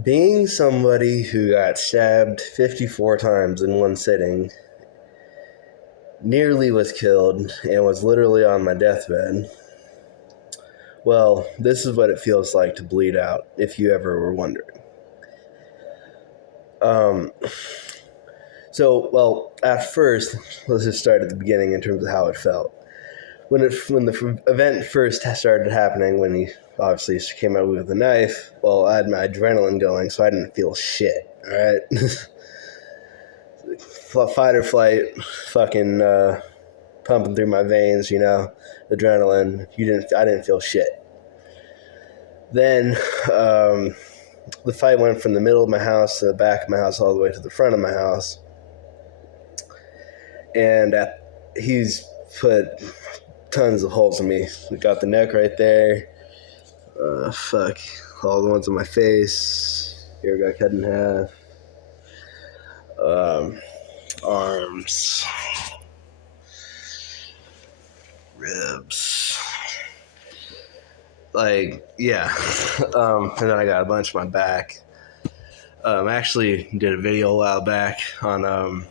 Being somebody who got stabbed 54 times in one sitting, nearly was killed, and was literally on my deathbed, well, this is what it feels like to bleed out, if you ever were wondering. At first, let's just start at the beginning in terms of how it felt. When the event first started happening, when he obviously came out with a knife, well, I had my adrenaline going, so I didn't feel shit, alright? Fight or flight, fucking pumping through my veins, adrenaline. I didn't feel shit. Then the fight went from the middle of my house to the back of my house, all the way to the front of my house. And he's put tons of holes in me. We got the neck right there. All the ones on my face. Here got cut in half. Arms. Ribs. And then I got a bunch on my back. I actually did a video a while back on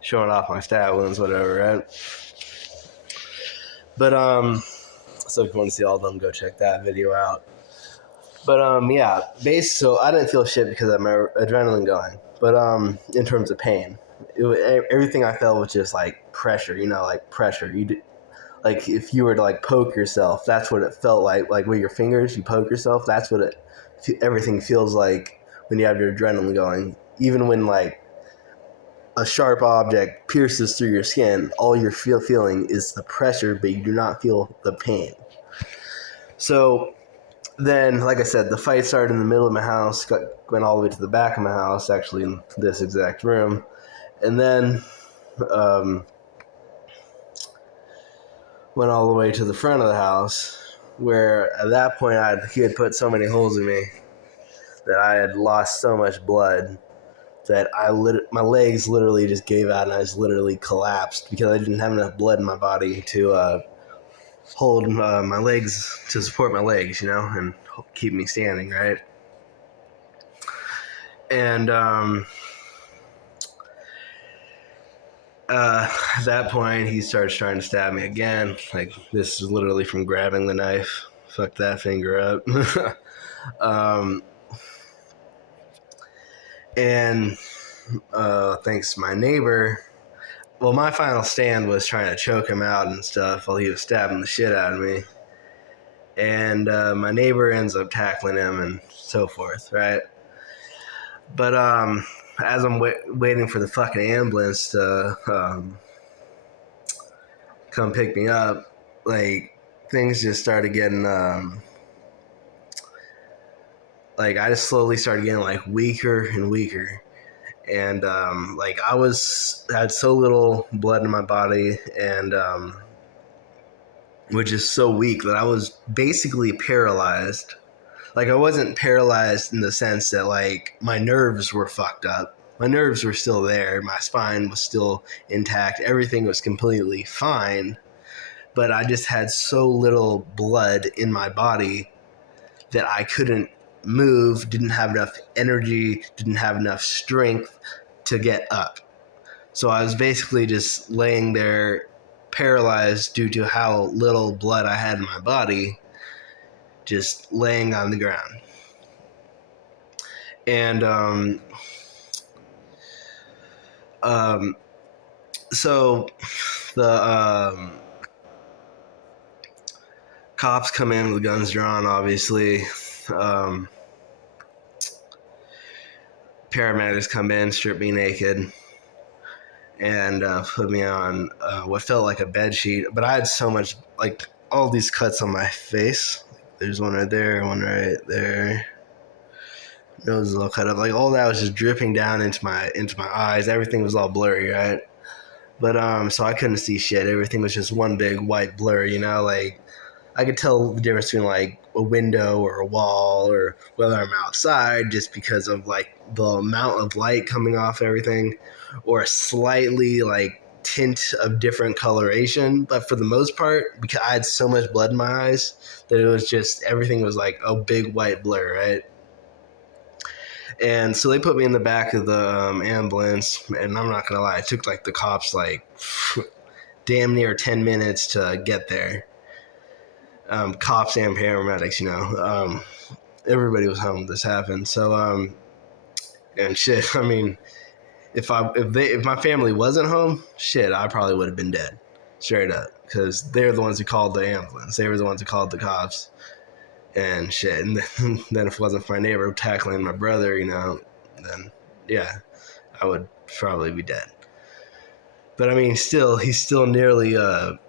showing off my stab wounds, whatever, right? But so if you want to see all of them, go check that video out. But so I didn't feel shit because I had my adrenaline going. But in terms of pain, everything I felt was just like pressure, like pressure. Like if you were to like poke yourself, that's what it felt like. Like with your fingers, you poke yourself. That's what everything feels like when you have your adrenaline going. Even when like a sharp object pierces through your skin, all you're feeling is the pressure, but you do not feel the pain. So then, like I said, the fight started in the middle of my house, went all the way to the back of my house, actually in this exact room, and then went all the way to the front of the house, where at that point he had put so many holes in me that I had lost so much blood that my legs literally just gave out, and I just literally collapsed because I didn't have enough blood in my body to hold my legs, to support my legs, and keep me standing, right? And at that point, he starts trying to stab me again. Like, this is literally from grabbing the knife. Fuck that finger up. And thanks to my neighbor, well, my final stand was trying to choke him out and stuff while he was stabbing the shit out of me. And my neighbor ends up tackling him and so forth, right? But as I'm waiting for the fucking ambulance to come pick me up, like, things just started getting I just slowly started getting like weaker and weaker. And I had so little blood in my body, and which is so weak that I was basically paralyzed. Like, I wasn't paralyzed in the sense that like my nerves were fucked up. My nerves were still there. My spine was still intact. Everything was completely fine. But I just had so little blood in my body that I couldn't move, didn't have enough energy, didn't have enough strength to get up. So I was basically just laying there paralyzed due to how little blood I had in my body, just laying on the ground. And so the cops come in with guns drawn, obviously. Paramedics come in, strip me naked, and put me on what felt like a bed sheet. But I had so much, like, all these cuts on my face. There's one right there, one right there. Nose is all cut up. Like, all that was just dripping down into my eyes. Everything was all blurry, right? But so I couldn't see shit. Everything was just one big white blur, Like, I could tell the difference between like a window or a wall, or whether I'm outside, just because of like the amount of light coming off everything, or a slightly like tint of different coloration. But for the most part, because I had so much blood in my eyes, that it was just, everything was like a big white blur, right? And so they put me in the back of the ambulance, and I'm not gonna lie, it took like the cops like damn near 10 minutes to get there. Cops and paramedics, everybody was home when this happened. So and shit, I mean, if my family wasn't home, shit, I probably would have been dead, straight up, because they're the ones who called the ambulance. They were the ones who called the cops and shit. And then if it wasn't for my neighbor tackling my brother, then yeah, I would probably be dead. But I mean, he still nearly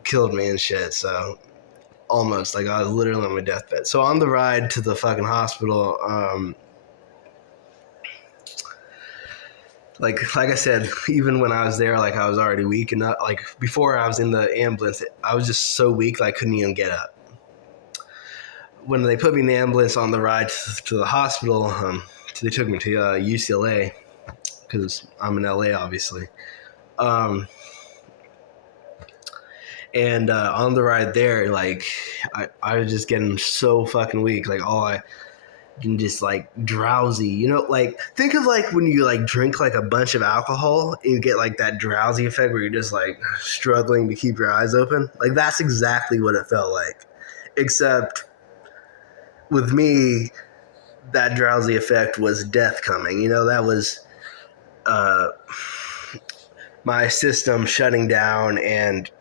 killed me and shit. So almost, like, I was literally on my deathbed. So on the ride to the fucking hospital, like I said, even when I was there, like, I was already weak enough. Like, before I was in the ambulance, I was just so weak, like, I couldn't even get up. When they put me in the ambulance on the ride to the hospital, they took me to UCLA, because I'm in LA, obviously. And on the ride there, like, I was just getting so fucking weak. Like, and just like drowsy, like, think of like when you like drink like a bunch of alcohol and you get like that drowsy effect where you're just like struggling to keep your eyes open. Like, that's exactly what it felt like, except with me, that drowsy effect was death coming. That was my system shutting down and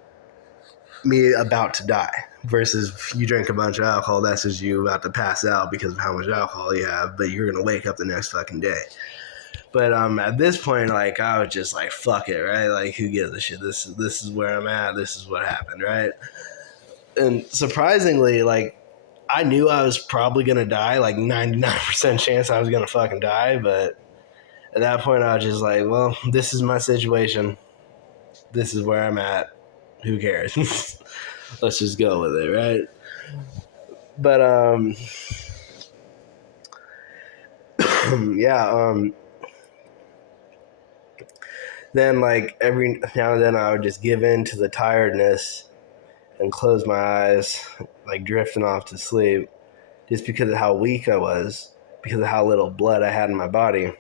me about to die. Versus you drink a bunch of alcohol, that's just you about to pass out because of how much alcohol you have, but you're gonna wake up the next fucking day. But at this point, like, I was just like, fuck it, right? Like, who gives a shit? This is where I'm at. This is what happened, right? And surprisingly, like, I knew I was probably gonna die, like 99% chance I was gonna fucking die, but at that point I was just like, well, this is my situation. This is where I'm at. Who cares? Let's just go with it, right? But yeah, then like every now and then I would just give in to the tiredness and close my eyes, like drifting off to sleep, just because of how weak I was, because of how little blood I had in my body.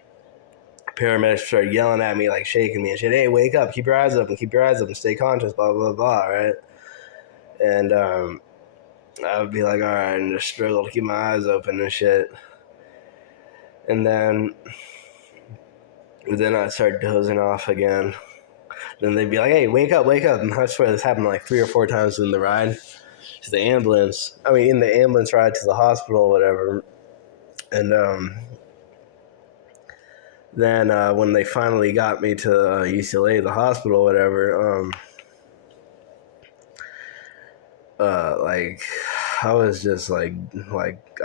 Paramedics started yelling at me, like shaking me and shit. Hey, wake up! Keep your eyes open! Keep your eyes open! Stay conscious! Blah blah blah. Right? And I would be like, all right, and just struggle to keep my eyes open and shit. And then I started dozing off again. Then they'd be like, hey, wake up, wake up. And I swear this happened like 3 or 4 times in the ride to the ambulance. I mean, in the ambulance ride to the hospital or whatever. And then when they finally got me to UCLA, the hospital or whatever, like, I was just like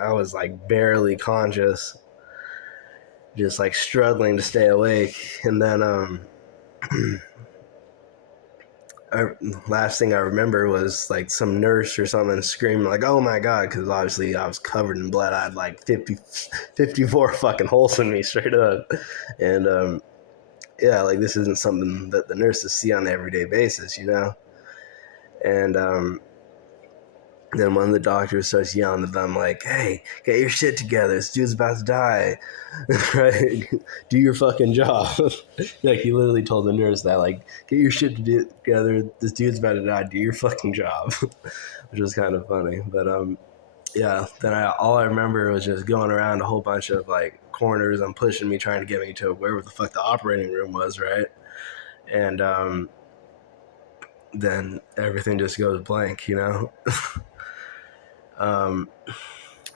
I was like barely conscious, just like struggling to stay awake. And then last thing I remember was like some nurse or something screaming like, oh my God, because obviously I was covered in blood. I had like 54 fucking holes in me, straight up. And yeah, like, this isn't something that the nurses see on an everyday basis. And then one of the doctors starts yelling at them like, hey, get your shit together, this dude's about to die. Right? Do your fucking job. Like, he literally told the nurse that, like, get your shit together, this dude's about to die, do your fucking job. Which was kind of funny. But yeah, then all I remember was just going around a whole bunch of like corners and pushing me, trying to get me to wherever the fuck the operating room was, right? And then everything just goes blank. I'm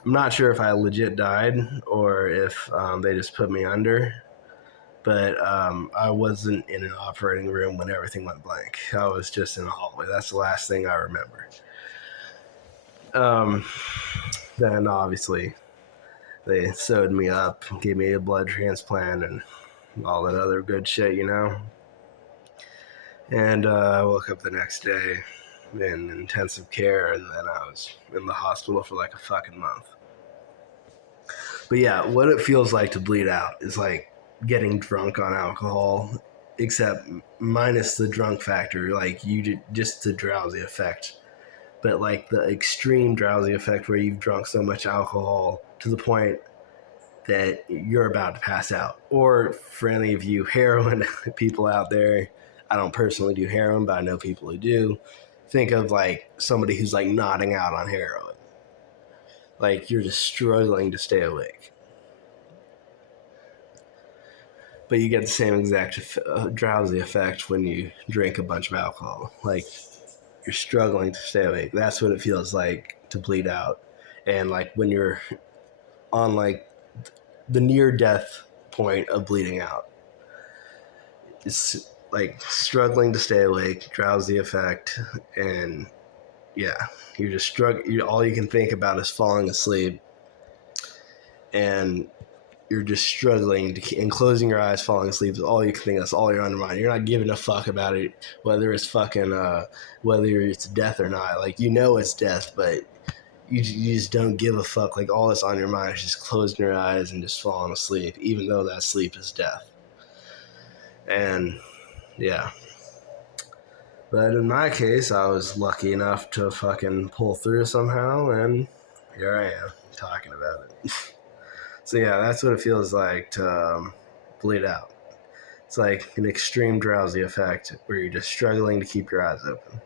not sure if I legit died or if they just put me under, but I wasn't in an operating room when everything went blank. I was just in a hallway. That's the last thing I remember. Then obviously they sewed me up, gave me a blood transplant and all that other good shit, And I woke up the next day in intensive care, and then I was in the hospital for like a fucking month. But yeah, what it feels like to bleed out is like getting drunk on alcohol, except minus the drunk factor, like just the drowsy effect. But like the extreme drowsy effect where you've drunk so much alcohol to the point that you're about to pass out. Or for any of you heroin people out there, I don't personally do heroin, but I know people who do. Think of like somebody who's like nodding out on heroin. Like you're just struggling to stay awake. But you get the same exact drowsy effect when you drink a bunch of alcohol. Like you're struggling to stay awake. That's what it feels like to bleed out. And like when you're on like the near death point of bleeding out, it's like struggling to stay awake, drowsy effect, and yeah, you're just struggling. All you can think about is falling asleep, and you're just struggling to, and closing your eyes, falling asleep is all you can think. That's all you're on your mind. You're not giving a fuck about it, whether it's fucking, whether it's death or not. Like you know it's death, but you just don't give a fuck. Like all that's on your mind is just closing your eyes and just falling asleep, even though that sleep is death. And yeah. But in my case, I was lucky enough to fucking pull through somehow, and here I am talking about it. So yeah, that's what it feels like to bleed out. It's like an extreme drowsy effect where you're just struggling to keep your eyes open.